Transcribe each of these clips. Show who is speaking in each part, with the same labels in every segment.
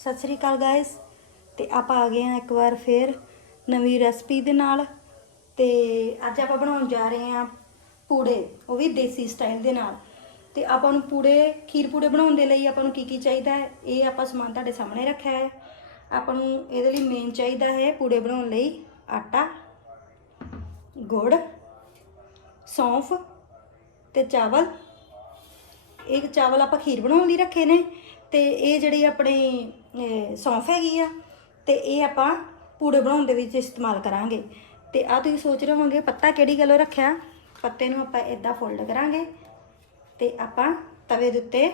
Speaker 1: ਸਤਿ ਸ੍ਰੀ ਅਕਾਲ guys ਤੇ ਆਪਾਂ ਆ ਗਏ ਹਾਂ ਇੱਕ ਵਾਰ ਫੇਰ ਨਵੀਂ ਰੈਸਪੀ ਦੇ ਨਾਲ। ਤੇ ਅੱਜ ਆਪਾਂ ਬਣਾਉਣ ਜਾ ਰਹੇ ਹਾਂ ਪੂੜੇ, ਉਹ ਵੀ ਦੇਸੀ ਸਟਾਈਲ ਦੇ ਨਾਲ। ਤੇ ਆਪਾਂ ਨੂੰ ਪੂੜੇ, ਖੀਰ ਪੂੜੇ ਬਣਾਉਣ ਦੇ ਲਈ ਆਪਾਂ ਨੂੰ ਕੀ ਕੀ ਚਾਹੀਦਾ ਹੈ, ਇਹ ਆਪਾਂ ਸਮਾਨ ਤੁਹਾਡੇ ਸਾਹਮਣੇ ਰੱਖਿਆ ਹੈ। ਆਪਾਂ ਨੂੰ ਇਹਦੇ ਲਈ ਮੇਨ ਚਾਹੀਦਾ ਹੈ ਪੂੜੇ ਬਣਾਉਣ ਲਈ ਆਟਾ, ਗੁੜ, ਸੌਂਫ ਤੇ ਚਾਵਲ। ਇਹ ਚਾਵਲ ਆਪਾਂ ਖੀਰ ਬਣਾਉਣ ਲਈ ਰੱਖੇ ਨੇ। ਤੇ ਇਹ ਜਿਹੜੀ ਆਪਣੇ ਸੌਂਫ ਹੈਗੀ ਆ ਤੇ ਇਹ ਆਪਾਂ ਪੂੜੇ ਬਣਾਉਣ ਦੇ ਵਿੱਚ ਇਸਤੇਮਾਲ ਕਰਾਂਗੇ। ਤੇ ਆ ਤੁਸੀਂ ਸੋਚ ਰਹੇ ਹੋਵੋਗੇ, ਪੱਤਾ ਕਿਹੜੀ ਗੱਲੋਂ ਰੱਖਿਆ? ਪੱਤੇ ਨੂੰ ਆਪਾਂ ਇਦਾਂ ਫੋਲਡ ਕਰਾਂਗੇ। ਤੇ ਆਪਾਂ ਤਵੇ ਦੇ ਉੱਤੇ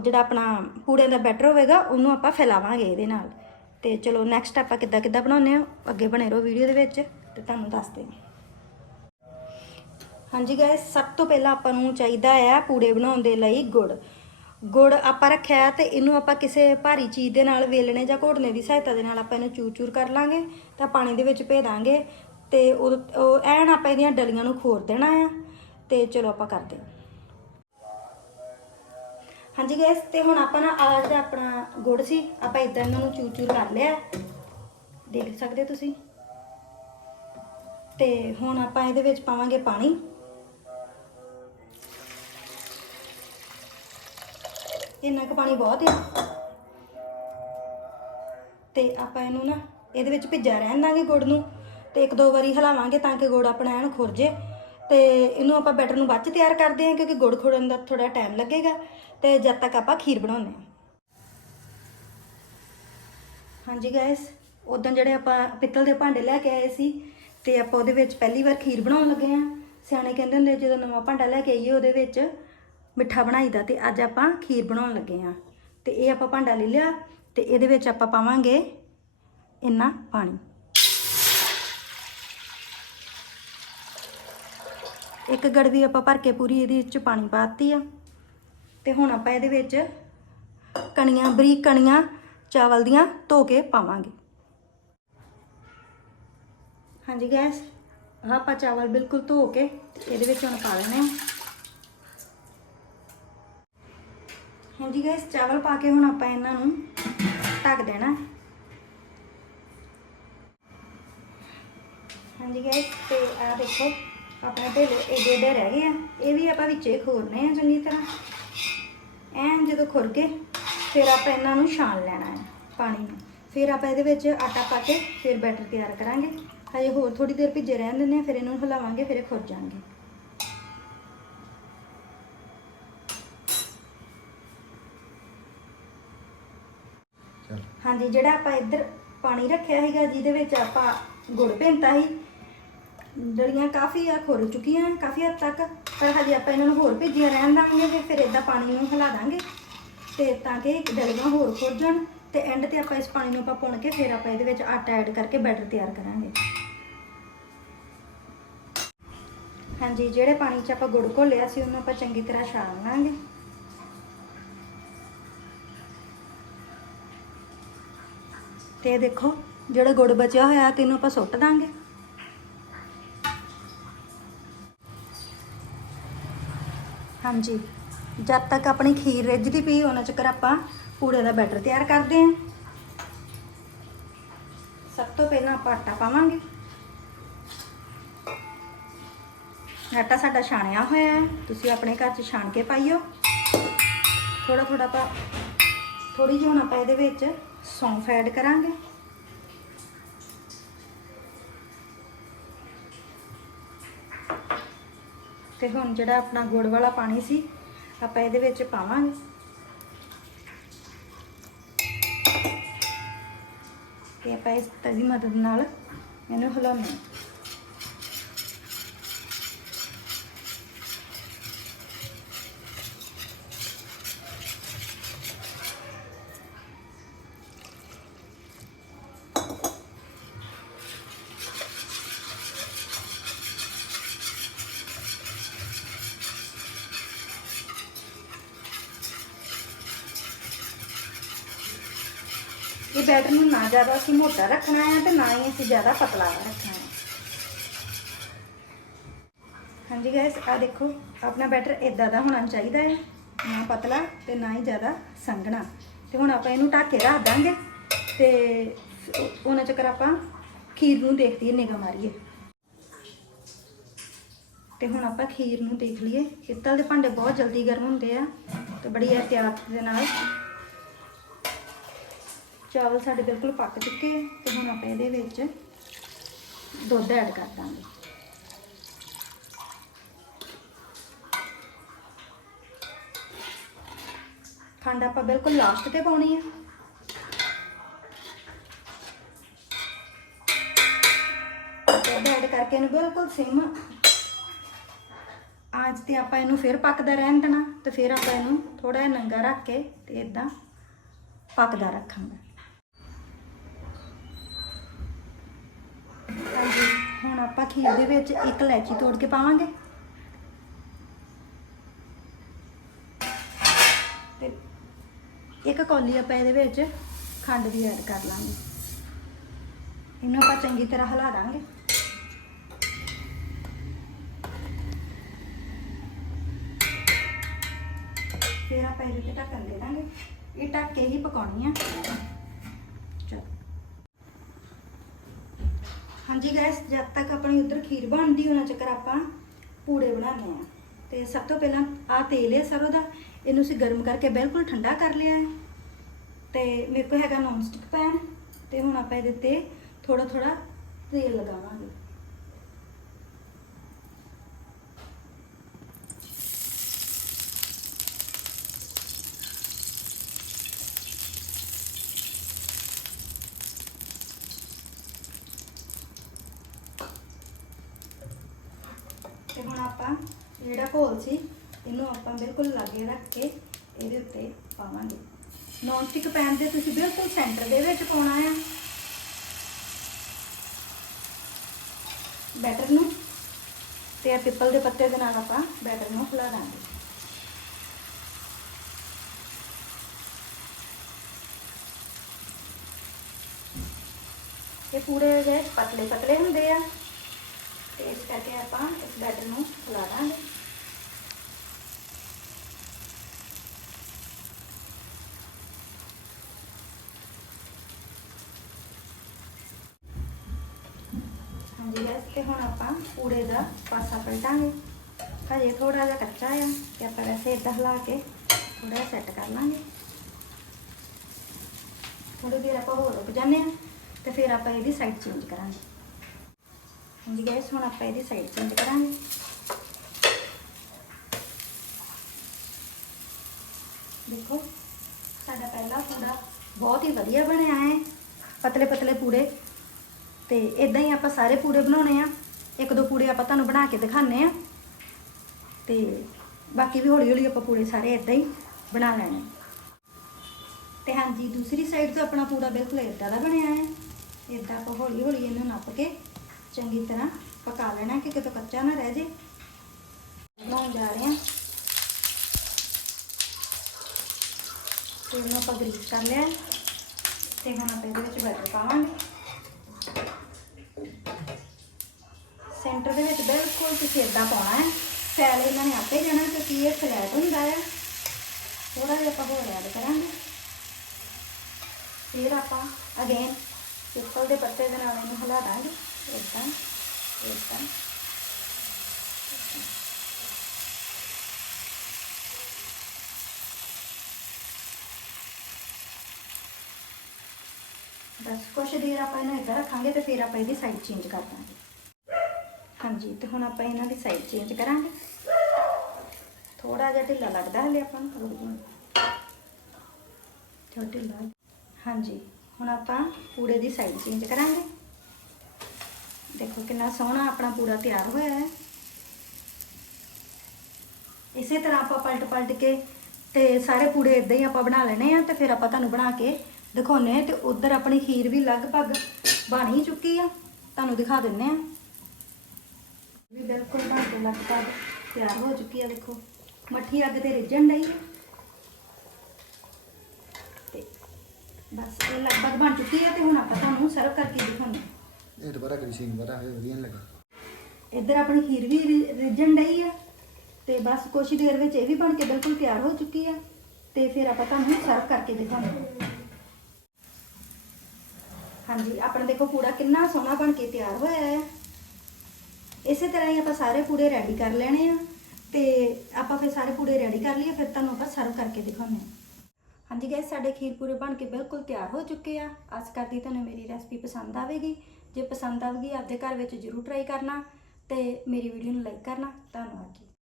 Speaker 1: ਜਿਹੜਾ ਆਪਣਾ ਪੂੜਿਆਂ ਦਾ ਬੈਟਰ ਹੋਵੇਗਾ, ਉਹਨੂੰ ਆਪਾਂ ਫੈਲਾਵਾਂਗੇ ਇਹਦੇ ਨਾਲ। ਤੇ ਚਲੋ ਨੈਕਸਟ ਆਪਾਂ ਕਿੱਦਾਂ ਕਿੱਦਾਂ ਬਣਾਉਂਦੇ ਆ ਅੱਗੇ ਬਣੇ ਰਹੋ ਵੀਡੀਓ ਦੇ ਵਿੱਚ, ਤੇ ਤੁਹਾਨੂੰ ਦੱਸਦੇ ਹਾਂ। ਹਾਂਜੀ ਗਾਇਸ ਸਭ ਤੋਂ ਪਹਿਲਾਂ ਆਪਾਂ ਨੂੰ ਚਾਹੀਦਾ ਹੈ ਪੂੜੇ ਬਣਾਉਣ ਦੇ ਲਈ ਗੁੜ। ਗੁੜ ਆਪਾਂ ਰੱਖਿਆ ਹੈ ਤੇ ਇਹਨੂੰ ਆਪਾਂ ਕਿਸੇ ਭਾਰੀ ਚੀਜ਼ ਦੇ ਨਾਲ ਵੇਲਣੇ ਜਾਂ ਘੋਟਣੇ ਦੀ ਸਹਾਇਤਾ ਦੇ ਨਾਲ ਆਪਾਂ ਇਹਨੂੰ ਚੂਰ-ਚੂਰ ਕਰ ਲਾਂਗੇ ਤਾਂ ਪਾਣੀ ਦੇ ਵਿੱਚ ਭੇ ਦਾਂਗੇ ਤੇ ਉਹ ਐਨ ਆਪਾਂ ਇਹਦੀਆਂ ਡਲੀਆਂ ਨੂੰ ਖੋਰ ਦੇਣਾ ਆ ਤੇ ਚਲੋ ਆਪਾਂ ਕਰਦੇ ਹਾਂ। ਹਾਂਜੀ ਗਾਇਸ ਤੇ ਹੁਣ ਆਪਾਂ ਨਾ ਆਹ ਜਿਹੜਾ ਆਪਣਾ ਗੁੜ ਸੀ, ਆਪਾਂ ਇਦਾਂ ਇਹਨਾਂ ਨੂੰ ਚੂਰ-ਚੂਰ ਕਰ ਲਿਆ। ਦੇਖ ਸਕਦੇ ਤੁਸੀਂ? ਤੇ ਹੁਣ ਆਪਾਂ ਇਹਦੇ ਵਿੱਚ ਪਾਵਾਂਗੇ ਪਾਣੀ। ਇੰਨਾ ਕੁ ਪਾਣੀ ਬਹੁਤ ਹੈ ਤੇ ਆਪਾਂ ਇਹਨੂੰ ਨਾ ਇਹਦੇ ਵਿੱਚ ਭਿੱਜਾ ਰਹਿਣ ਦਾਂਗੇ ਗੁੜ ਨੂੰ ਤੇ ਇੱਕ ਦੋ ਵਾਰੀ ਹਿਲਾਵਾਂਗੇ ਤਾਂ ਕਿ ਗੁੜ ਆਪਣਾ ਐਨ ਖੁਰ ਜੇ ਤੇ ਇਹਨੂੰ ਆਪਾਂ ਬੈਟਰ ਨੂੰ ਬਾਅਦ ਚ ਤਿਆਰ ਕਰਦੇ ਹਾਂ ਕਿਉਂਕਿ ਗੁੜ ਖੋੜਨ ਦਾ ਥੋੜਾ ਟਾਈਮ ਲੱਗੇਗਾ ਤੇ ਜਦ ਤੱਕ ਆਪਾਂ ਖੀਰ ਬਣਾਉਂਦੇ ਹਾਂ। ਹਾਂਜੀ ਗਾਇਸ ਉਦੋਂ ਜਿਹੜੇ ਆਪਾਂ ਪਿੱਤਲ ਦੇ ਭਾਂਡੇ ਲੈ ਕੇ ਆਏ ਸੀ ਤੇ ਆਪਾਂ ਉਹਦੇ ਵਿੱਚ ਪਹਿਲੀ ਵਾਰ ਖੀਰ ਬਣਾਉਣ ਲੱਗੇ ਆ ਸਿਆਣੇ ਕਹਿੰਦੇ ਹੁੰਦੇ ਜਦੋਂ ਨਵਾਂ ਭਾਂਡਾ ਲੈ ਕੇ ਆਈਏ ਉਹਦੇ ਵਿੱਚ ਮਿੱਠਾ ਬਣਾਈਦਾ ਤੇ ਅੱਜ ਆਪਾਂ ਖੀਰ ਬਣਾਉਣ ਲੱਗੇ ਆ ਤੇ ਇਹ ਆਪਾਂ ਭਾਂਡਾ ਲੈ ਲਿਆ ਤੇ ਇਹਦੇ ਵਿੱਚ ਆਪਾਂ ਪਾਵਾਂਗੇ ਇੰਨਾ ਪਾਣੀ। ਇੱਕ ਗੜਵੀ ਆਪਾਂ ਭਰ ਕੇ ਪੂਰੀ ਇਹਦੇ ਵਿੱਚ ਪਾਣੀ ਪਾਤੀ ਆ। ਤੇ ਹੁਣ ਆਪਾਂ ਇਹਦੇ ਵਿੱਚ ਕਣੀਆਂ, ਬਰੀਕ ਕਣੀਆਂ, ਚਾਵਲ ਦੀਆਂ ਧੋ ਕੇ ਪਾਵਾਂਗੇ। ਹਾਂਜੀ ਗੈਸ, ਆਹ ਆਪਾਂ ਚਾਵਲ ਬਿਲਕੁਲ ਧੋ ਕੇ ਤੇ ਇਹਦੇ ਵਿੱਚ ਹੁਣ ਪਾ ਲੈਣੇ ਆ। ਹਾਂਜੀ ਗੈਸ ਚਾਵਲ ਪਾ ਕੇ ਹੁਣ ਆਪਾਂ ਇਹਨਾਂ ਨੂੰ ਢੱਕ ਦੇਣਾ। ਹਾਂਜੀ ਗੈਸ ਤੇ ਆ ਦੇਖੋ, ਆਪਣੇ ਢੇਲੇ ਏਡੇ ਏਡੇ ਰਹਿ ਗਏ ਆ। ਇਹ ਵੀ ਆਪਾਂ ਵਿੱਚੇ ਖੋਰਨੇ ਆ ਚੰਗੀ ਤਰ੍ਹਾਂ। ਐਨ ਜਦੋਂ ਖੁਰ ਗਏ ਫਿਰ ਆਪਾਂ ਇਹਨਾਂ ਨੂੰ ਛਾਣ ਲੈਣਾ ਹੈ ਪਾਣੀ ਨੂੰ। ਫਿਰ ਆਪਾਂ ਇਹਦੇ ਵਿੱਚ ਆਟਾ ਪਾ ਕੇ ਫਿਰ ਬੈਟਰ ਤਿਆਰ ਕਰਾਂਗੇ। ਹਜੇ ਹੋਰ ਥੋੜੀ ਦੇਰ ਭਿੱਜੇ ਰਹਿਣ ਦਿੰਦੇ ਆ ਫਿਰ ਇਹਨੂੰ ਹਿਲਾਵਾਂਗੇ, ਫਿਰ ਇਹ ਖੁਰ ਜਾਣਗੇ। ਹਾਂਜੀ, ਜਿਹੜਾ ਆਪਾਂ ਇੱਧਰ ਪਾਣੀ ਰੱਖਿਆ ਸੀਗਾ, ਜਿਹਦੇ ਵਿੱਚ ਆਪਾਂ ਗੁੜ ਭਿੰਤਾ ਸੀ, ਡਲੀਆਂ ਕਾਫੀ ਆ, ਖੁਰ ਚੁੱਕੀਆਂ, ਕਾਫੀ ਹੱਦ ਤੱਕ, ਪਰ ਹਜੇ ਆਪਾਂ ਇਹਨਾਂ ਨੂੰ ਹੋਰ ਭੇਜੀਆਂ ਰਹਿਣ ਦਾਂਗੇ ਤੇ ਫਿਰ ਇਦਾਂ ਪਾਣੀ ਨੂੰ ਹਿਲਾ ਦਾਂਗੇ, ਤੇ ਤਾਂ ਕਿ ਡਲੀਆਂ ਹੋਰ ਖੁਰ ਜਾਣ, ਤੇ ਐਂਡ ਤੇ ਆਪਾਂ ਇਸ ਪਾਣੀ ਨੂੰ ਆਪਾਂ ਪੁਣ ਕੇ ਫਿਰ ਆਪਾਂ ਇਹਦੇ ਵਿੱਚ ਆਟਾ ਐਡ ਕਰਕੇ ਬੈਟਰ ਤਿਆਰ ਕਰਾਂਗੇ। ਹਾਂਜੀ, ਜਿਹੜੇ ਪਾਣੀ 'ਚ ਆਪਾਂ ਗੁੜ ਘੋਲਿਆ ਸੀ, ਉਹਨੂੰ ਆਪਾਂ ਚੰਗੀ ਤਰ੍ਹਾਂ ਛਾਣ ਲਾਂਗੇ। ਤੇ ਦੇਖੋ, ਜਿਹੜਾ ਗੁੜ ਬਚਿਆ ਹੋਇਆ, ਤੈਨੂੰ ਆਪਾਂ ਸੁੱਟ ਦਾਂਗੇ। ਹਾਂਜੀ, ਜਦ ਤੱਕ ਆਪਣੀ ਖੀਰ ਰਿੱਝਦੀ ਪਈ, ਉਹਨਾਂ ਚੱਕਰ ਆਪਾਂ ਪੂੜੇ ਦਾ ਬੈਟਰ ਤਿਆਰ ਕਰਦੇ ਹਾਂ। ਸਭ ਤੋਂ ਪਹਿਲਾਂ ਆਪਾਂ ਆਟਾ ਪਾਵਾਂਗੇ। ਆਟਾ ਸਾਡਾ ਛਾਣਿਆ ਹੋਇਆ ਹੈ। ਤੁਸੀਂ ਆਪਣੇ ਘਰ 'ਚ ਛਾਣ ਕੇ ਪਾਈਓ। ਥੋੜਾ ਥੋੜਾ ਆਪਾਂ ਥੋੜੀ ਜਿਹੀ ਹੁਣ ਆਪਾਂ ਇਹਦੇ ਵਿੱਚ ਸੌਂਫ ਐਡ ਕਰਾਂਗੇ। ਤੇ ਹੁਣ ਜਿਹੜਾ ਆਪਣਾ ਗੁੜ ਵਾਲਾ ਪਾਣੀ ਸੀ, ਆਪਾਂ ਇਹਦੇ ਵਿੱਚ ਪਾਵਾਂਗੇ। ਤੇ ਆਪਾਂ ਇਸ ਤਵੀ ਮਦਦ ਨਾਲ ਇਹਨੂੰ ਹਿਲਾਉਂਦੇ ਹਾਂ। ਬੈਟਰ ਨੂੰ ਨਾ ਜ਼ਿਆਦਾ ਅਸੀਂ ਮੋਟਾ ਰੱਖਣਾ ਹੈ ਤੇ ਨਾ ਹੀ ਅਸੀਂ ਜ਼ਿਆਦਾ ਪਤਲਾ ਰੱਖਣਾ ਹੈ। ਹਾਂਜੀ ਗਾਇਸ ਆ ਦੇਖੋ, ਆਪਣਾ ਬੈਟਰ ਇਦਾਂ ਦਾ ਹੋਣਾ ਚਾਹੀਦਾ ਹੈ। ਨਾ ਪਤਲਾ ਤੇ ਨਾ ਹੀ ਜ਼ਿਆਦਾ ਸੰਘਣਾ। ਤੇ ਹੁਣ ਆਪਾਂ ਇਹਨੂੰ ਢੱਕ ਕੇ ਰੱਖ ਦਾਂਗੇ ਤੇ ਉਹਨਾਂ ਚੱਕਰ ਆਪਾਂ ਖੀਰ ਨੂੰ ਦੇਖਦੀਏ ਨਿਗਾਹ ਮਾਰੀਏ। ਤੇ ਹੁਣ ਆਪਾਂ ਖੀਰ ਨੂੰ ਦੇਖ ਲਈਏ। ਪਿੱਤਲ ਦੇ ਭਾਂਡੇ ਬਹੁਤ ਜਲਦੀ ਗਰਮ ਹੁੰਦੇ ਆ ਤੇ ਬੜੀ ਇhtiyat ਦੇ ਨਾਲ ਚਾਵਲ ਸਾਡੇ ਬਿਲਕੁਲ ਪੱਕ ਚੁੱਕੇ ਆ ਤੇ ਹੁਣ ਆਪਾਂ ਇਹਦੇ ਵਿੱਚ ਦੁੱਧ ਐਡ ਕਰ ਦਾਂਗੇ। ਖੰਡ ਆਪਾਂ ਬਿਲਕੁਲ ਲਾਸਟ ਤੇ ਪਾਉਣੀ ਆ। ਦੁੱਧ ਐਡ ਕਰਕੇ ਇਹਨੂੰ ਬਿਲਕੁਲ ਸਿਮ। ਅੱਜ ਤੇ ਆਪਾਂ ਇਹਨੂੰ ਫਿਰ ਪੱਕਦਾ ਰਹਿਣ ਦੇਣਾ ਤੇ ਫਿਰ ਆਪਾਂ ਇਹਨੂੰ ਥੋੜਾ ਜਿਹਾ ਨੰਗਾ ਰੱਖ ਕੇ ਤੇ ਇਦਾਂ ਪੱਕਦਾ ਰੱਖਾਂਗੇ ਹਾਂਜੀ ਹੁਣ ਆਪਾਂ ਖੀਰ ਦੇ ਵਿੱਚ ਇੱਕ ਇਲਾਇਚੀ ਤੋੜ ਕੇ ਪਾਵਾਂਗੇ। ਤੇ ਇੱਕ ਕੌਲੀ ਆਪਾਂ ਇਹਦੇ ਵਿੱਚ ਖੰਡ ਵੀ ਐਡ ਕਰ ਲਾਂਗੇ। ਇਹਨੂੰ ਆਪਾਂ ਚੰਗੀ ਤਰ੍ਹਾਂ ਹਿਲਾ ਦਾਂਗੇ। ਫਿਰ ਆਪਾਂ ਇਹਦੇ ਤੇ ਢੱਕਣ ਦੇ ਦਾਂਗੇ। ਇਹ ਢੱਕ ਕੇ ਹੀ ਪਕਾਉਣੀ ਆ ਚਲੋ ਹਾਂਜੀ ਗੈਸ ਜਦ ਤੱਕ ਆਪਣੀ ਉਧਰ ਖੀਰ ਬਣਦੀ, ਉਹਨਾਂ ਚੱਕਰ ਆਪਾਂ ਪੂੜੇ ਬਣਾਉਣੇ ਆ ਤੇ ਸਭ ਤੋਂ ਪਹਿਲਾਂ ਆ ਤੇਲ ਹੈ ਸਰੋਂ ਦਾ, ਇਹਨੂੰ ਅਸੀਂ ਗਰਮ ਕਰਕੇ ਬਿਲਕੁਲ ਠੰਡਾ ਕਰ ਲਿਆ ਹੈ। ਤੇ ਮੇਰੇ ਕੋਲ ਹੈਗਾ ਨੌਨ ਸਟਿਕ ਪੈਨ ਤੇ ਹੁਣ ਆਪਾਂ ਇਹਦੇ ਤੇ ਥੋੜਾ ਥੋੜਾ ਤੇਲ ਲਗਾਵਾਂਗੇ ਤੇ ਹੁਣ ਆਪਾਂ ਜਿਹੜਾ ਘੋਲ ਸੀ, ਇਹਨੂੰ ਆਪਾਂ ਬਿਲਕੁਲ ਲਾਗੇ ਰੱਖ ਕੇ ਇਹਦੇ ਉੱਤੇ ਪਾਵਾਂਗੇ। ਨੌਨ ਸਟਿਕ ਪੈਨ ਦੇ ਤੁਸੀਂ ਬਿਲਕੁਲ ਸੈਂਟਰ ਦੇ ਵਿੱਚ ਪਾਉਣਾ ਆ। ਬੈਟਰ ਨੂੰ ਤੇ ਆ ਪਿੱਪਲ ਦੇ ਪੱਤੇ ਦੇ ਨਾਲ ਆਪਾਂ ਬੈਟਰ ਨੂੰ ਫੁਲਾ ਦਾਂਗੇ। ਇਹ ਪੂਰੇ ਜੇ ਪਤਲੇ ਪਤਲੇ ਹੁੰਦੇ ਆ। ਇਸ ਕਰਕੇ ਆਪਾਂ ਇਸ ਬੈਟਰ ਨੂੰ ਫੁਲਾ ਦਾਂਗੇ ਹਾਂਜੀ ਗੈਸ ਤੇ ਹੁਣ ਆਪਾਂ ਪੂੜੇ ਦਾ ਪਾਸਾ ਪਲਟਾਂਗੇ ਹਜੇ ਥੋੜਾ ਜਿਹਾ ਕੱਚਾ ਆ ਤੇ ਆਪਾਂ ਵੈਸੇ ਇਦਾਂ ਹਿਲਾ ਕੇ ਥੋੜਾ ਸੈੱਟ ਕਰ ਲਾਂਗੇ ਥੋੜੀ ਦੇਰ ਆਪਾਂ ਹੋਰ ਰੁਕ ਜਾਂਦੇ ਆ ਤੇ ਫਿਰ ਆਪਾਂ ਇਹਦੀ ਸਾਈਡ ਚੇਂਜ ਕਰਾਂਗੇ ਹਾਂਜੀ ਗੈਸ ਹੁਣ ਆਪਾਂ ਇਹਦੀ ਸਾਈਡ ਚੇਂਜ ਕਰਾਂਗੇ ਦੇਖੋ ਸਾਡਾ ਪਹਿਲਾ ਪੂੜਾ ਬਹੁਤ ਹੀ ਵਧੀਆ ਬਣਿਆ ਹੈ ਪਤਲੇ ਪਤਲੇ ਪੂੜੇ ਤੇ ਇਦਾਂ ਹੀ ਆਪਾਂ ਸਾਰੇ ਪੂੜੇ ਬਣਾਉਣੇ ਆ। ਇੱਕ ਦੋ ਪੂੜੇ ਆਪਾਂ ਤੁਹਾਨੂੰ ਬਣਾ ਕੇ ਦਿਖਾਣੇ ਆ। ਤੇ ਬਾਕੀ ਵੀ ਹੌਲੀ ਹੌਲੀ ਆਪਾਂ ਪੂੜੇ ਸਾਰੇ ਇਦਾਂ ਹੀ ਬਣਾ ਲੈਣੇ ਤੇ ਹਾਂਜੀ, ਦੂਸਰੀ ਸਾਈਡ ਤੋਂ ਆਪਣਾ ਪੂੜਾ ਬਿਲਕੁਲ ਇਦਾਂ ਦਾ ਬਣਿਆ ਹੈ। ਇਦਾਂ ਆਪਾਂ ਹੌਲੀ ਹੌਲੀ ਇਹਨੂੰ ਨੱਪ ਕੇ ਚੰਗੀ ਤਰ੍ਹਾਂ ਪਕਾ ਲੈਣਾ ਕਿ ਕਿਤੇ ਕੱਚਾ ਨਾ ਰਹਿ ਜੇ। ਬਣਾਉਣ ਜਾ ਰਹੇ ਹਾਂ। ਤੇ ਇਹਨੂੰ ਆਪਾਂ ਗਰੀਸ ਕਰ ਲਿਆ। ਹੈ। ਤੇ ਹੁਣ ਆਪਾਂ ਇਹਦੇ ਵਿੱਚ ਬਟਰ ਪਾਵਾਂਗੇ। ਸੈਂਟਰ ਦੇ ਵਿੱਚ ਬਿਲਕੁਲ ਤੁਸੀਂ ਇਦਾਂ ਪਾਉਣਾ ਹੈ। ਫੈਲ ਇਹਨਾਂ ਨੇ ਆਪੇ ਜਾਣਾ ਕਿਉਂਕਿ ਇਹ ਫਲੈਟ ਹੁੰਦਾ ਹੈ ਥੋੜਾ ਜਿਹਾ ਆਪਾਂ ਹੋਰ ਐਡ ਕਰਾਂਗੇ। ਫਿਰ ਆਪਾਂ ਅਗੇਨ ਪਿੱਪਲ ਦੇ ਪੱਤੇ ਦੇ ਨਾਲ ਇਹਨੂੰ ਹਿਲਾ ਦਾਂਗੇ। ਇਦਾਂ ਇਦਾਂ ਬਸ ਕੁਛ ਦੇਰ ਆਪਾਂ ਇਹਨੂੰ ਇੱਦਾਂ ਰੱਖਾਂਗੇ ਤੇ ਫਿਰ ਆਪਾਂ ਇਹਦੀ ਸਾਈਡ ਚੇਂਜ ਕਰ ਦਾਂਗੇ। ਹਾਂਜੀ, ਤੇ ਹੁਣ ਆਪਾਂ ਇਹਨਾਂ ਦੀ ਸਾਈਡ ਚੇਂਜ ਕਰਾਂਗੇ। ਥੋੜਾ ਜਿਹਾ ਢਿੱਲਾ ਲੱਗਦਾ ਹਲੇ ਆਪਾਂ ਨੂੰ ਥੋੜਾ ਜਿਹਾ। ਢਿੱਲਾ। ਹਾਂਜੀ, ਹੁਣ ਆਪਾਂ ਪੂੜੇ ਦੀ ਸਾਈਡ ਚੇਂਜ ਕਰਾਂਗੇ। ਦੇਖੋ ਕਿੰਨਾ ਸੋਹਣਾ ਆਪਣਾ ਪੂੜਾ ਤਿਆਰ ਹੋਇਆ ਹੈ। ਇਸੇ ਤਰ੍ਹਾਂ ਆਪਾਂ ਪਲਟ ਪਲਟ ਕੇ ਤੇ ਸਾਰੇ ਪੂੜੇ ਇਦਾਂ ਹੀ ਆਪਾਂ ਬਣਾ ਲੈਣੇ ਆ ਤੇ ਫਿਰ ਆਪਾਂ ਤੁਹਾਨੂੰ ਬਣਾ ਕੇ ਦਿਖਾਉਨੇ ਆ ਤੇ ਉਧਰ ਆਪਣੀ ਖੀਰ ਵੀ ਲਗਭਗ ਬਣ ਹੀ ਚੁੱਕੀ ਆ। ਤੁਹਾਨੂੰ ਦਿਖਾ ਦਿੰਨੇ ਆ ਵੀ ਬਿਲਕੁਲ ਬਣ ਕੇ ਲਗਭਗ ਤਿਆਰ ਹੋ ਚੁੱਕੀ ਆ, ਦੇਖੋ। ਮੱਠੀ ਅੱਗ ਤੇ ਰਿੱਝਣ ਡਈ ਤੇ ਬਸ ਇਹ ਲਗਭਗ ਬਣ ਚੁੱਕੀ ਆ ਤੇ ਹੁਣ ਆਪਾਂ ਤੁਹਾਨੂੰ ਸਰਵ ਕਰਕੇ ਦਿਖਾਉਂਦੇ ਹਾਂ।
Speaker 2: ਇਹ ਦੁਬਾਰਾ ਕਰੀ ਸੀ, ਦੁਬਾਰਾ ਹੋਏ ਵਧੀਆ ਨੀ ਲੱਗਾ।
Speaker 1: ਇੱਧਰ ਆਪਣੀ ਖੀਰ ਵੀ ਰਿ- ਰਿੱਝਣ ਡਈ ਆ, ਤੇ ਬਸ ਕੁਛ ਦੇਰ ਵਿੱਚ ਇਹ ਵੀ ਬਣ ਕੇ ਬਿਲਕੁਲ ਤਿਆਰ ਹੋ ਚੁੱਕੀ ਆ, ਤੇ ਫਿਰ ਆਪਾਂ ਤੁਹਾਨੂੰ ਸਰਵ ਕਰਕੇ ਦਿਖਾਉਂਦੇ ਹਾਂਜੀ, ਆਪਣਾ ਦੇਖੋ ਪੂੜਾ ਕਿੰਨਾ ਸੋਹਣਾ ਬਣ ਕੇ ਤਿਆਰ ਹੋਇਆ ਹੈ ਇਸੇ ਤਰ੍ਹਾਂ ਹੀ ਆਪਾਂ ਸਾਰੇ ਪੂੜੇ ਰੈਡੀ ਕਰ ਲੈਣੇ ਆ, ਤੇ ਆਪਾਂ ਫਿਰ ਸਾਰੇ ਪੂੜੇ ਰੈਡੀ ਕਰ ਲਈਏ, ਫਿਰ ਤੁਹਾਨੂੰ ਆਪਾਂ ਸਰਵ ਕਰਕੇ ਦਿਖਾਉਂਦੇ ਹਾਂ। ਹਾਂਜੀ ਗਾਇਸ ਸਾਡੇ ਖੀਰ ਪੂਰੇ ਬਣ ਕੇ ਬਿਲਕੁਲ ਤਿਆਰ ਹੋ ਚੁੱਕੇ ਆ। ਆਸ ਕਰਦੀ ਤੁਹਾਨੂੰ ਮੇਰੀ ਰੈਸਪੀ ਪਸੰਦ ਆਵੇਗੀ। ਜੇ ਪਸੰਦ ਆਵੇਗੀ ਆਪਦੇ ਘਰ ਵਿੱਚ ਜ਼ਰੂਰ ਟਰਾਈ ਕਰਨਾ ਤੇ ਮੇਰੀ ਵੀਡੀਓ ਨੂੰ ਲਾਈਕ ਕਰਨਾ। ਧੰਨਵਾਦ ਜੀ।